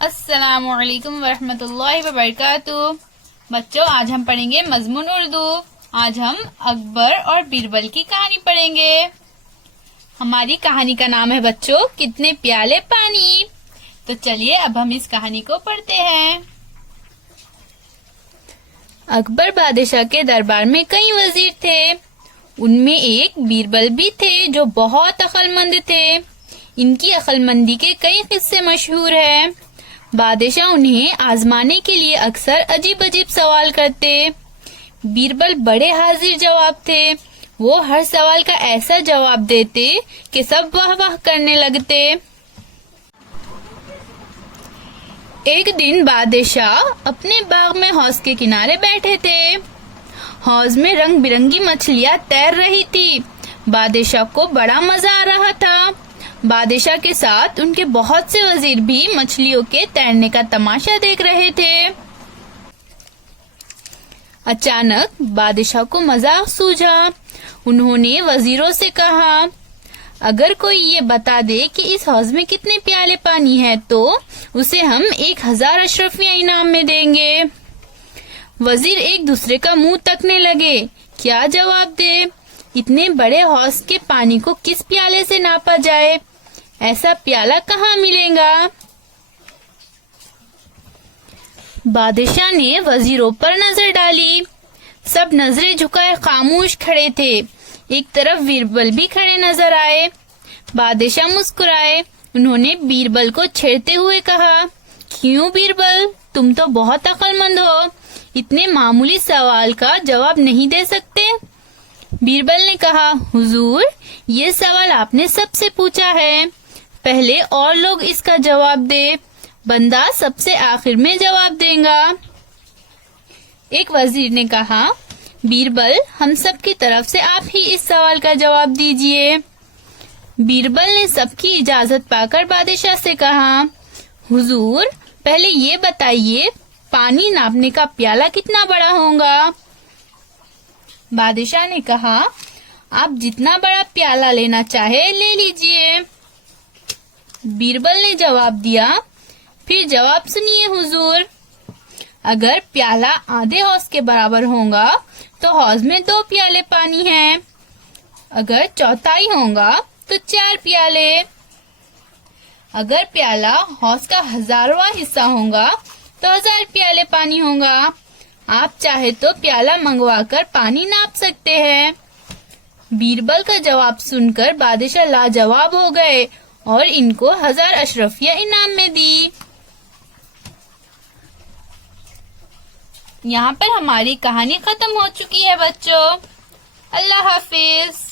السلام علیکم ورحمۃ اللہ وبرکاتہ۔ بچوں، آج ہم پڑھیں گے مضمون اردو۔ آج ہم اکبر اور بیربل کی کہانی پڑھیں گے۔ ہماری کہانی کا نام ہے بچوں کتنے پیالے پانی۔ تو چلیے اب ہم اس کہانی کو پڑھتے ہیں۔ اکبر بادشاہ کے دربار میں کئی وزیر تھے، ان میں ایک بیربل بھی تھے جو بہت عقل مند تھے۔ ان کی عقل مندی کے کئی قصے مشہور ہیں۔ بادشاہ انہیں آزمانے کے لیے اکثر عجیب عجیب سوال کرتے۔ بیربل بڑے حاضر جواب تھے، وہ ہر سوال کا ایسا جواب دیتے کہ سب واہ واہ کرنے لگتے۔ ایک دن بادشاہ اپنے باغ میں حوض کے کنارے بیٹھے تھے۔ حوض میں رنگ برنگی مچھلیاں تیر رہی تھی۔ بادشاہ کو بڑا مزہ آ رہا تھا۔ بادشاہ کے ساتھ ان کے بہت سے وزیر بھی مچھلیوں کے تیرنے کا تماشا دیکھ رہے تھے۔ اچانک بادشاہ کو مذاق سوجھا۔ انہوں نے وزیروں سے کہا، اگر کوئی یہ بتا دے کہ اس حوض میں کتنے پیالے پانی ہے تو اسے ہم 1000 اشرفیاں انعام میں دیں گے۔ وزیر ایک دوسرے کا منہ تکنے لگے، کیا جواب دے؟ اتنے بڑے حوض کے پانی کو کس پیالے سے ناپا جائے؟ ایسا پیالہ کہاں ملے گا؟ بادشاہ نے وزیروں پر نظر ڈالی۔ سب نظریں جھکائے خاموش کھڑے تھے۔ ایک طرف بیربل بھی کھڑے نظر آئے۔ بادشاہ مسکرائے۔ انہوں نے بیربل کو چھیڑتے ہوئے کہا، کیوں بیربل، تم تو بہت عقل مند ہو، اتنے معمولی سوال کا جواب نہیں دے سکتے؟ بیربل نے کہا، حضور، یہ سوال آپ نے سب سے پوچھا ہے، پہلے اور لوگ اس کا جواب دے، بندہ سب سے آخر میں جواب دے گا۔ ایک وزیر نے کہا، بیربل، ہم سب کی طرف سے آپ ہی اس سوال کا جواب دیجئے۔ بیربل نے سب کی اجازت پا کر بادشاہ سے کہا، حضور، پہلے یہ بتائیے پانی ناپنے کا پیالہ کتنا بڑا ہوگا؟ بادشاہ نے کہا، آپ جتنا بڑا پیالہ لینا چاہے لے لیجئے۔ بیربل نے جواب دیا، پھر جواب سنیے حضور، اگر پیالہ آدھے حوض کے برابر ہوگا تو حوض میں 2 پیالے پانی ہیں، اگر چوتھائی ہوگا تو 4 پیالے، اگر پیالہ حوض کا 1000واں حصہ ہوگا تو 1000 پیالے پانی ہوگا۔ آپ چاہے تو پیالہ منگوا کر پانی ناپ سکتے ہیں۔ بیربل کا جواب سن کر بادشاہ لاجواب ہو گئے اور ان کو 1000 اشرفیاں انعام میں دی۔ یہاں پر ہماری کہانی ختم ہو چکی ہے بچوں۔ اللہ حافظ۔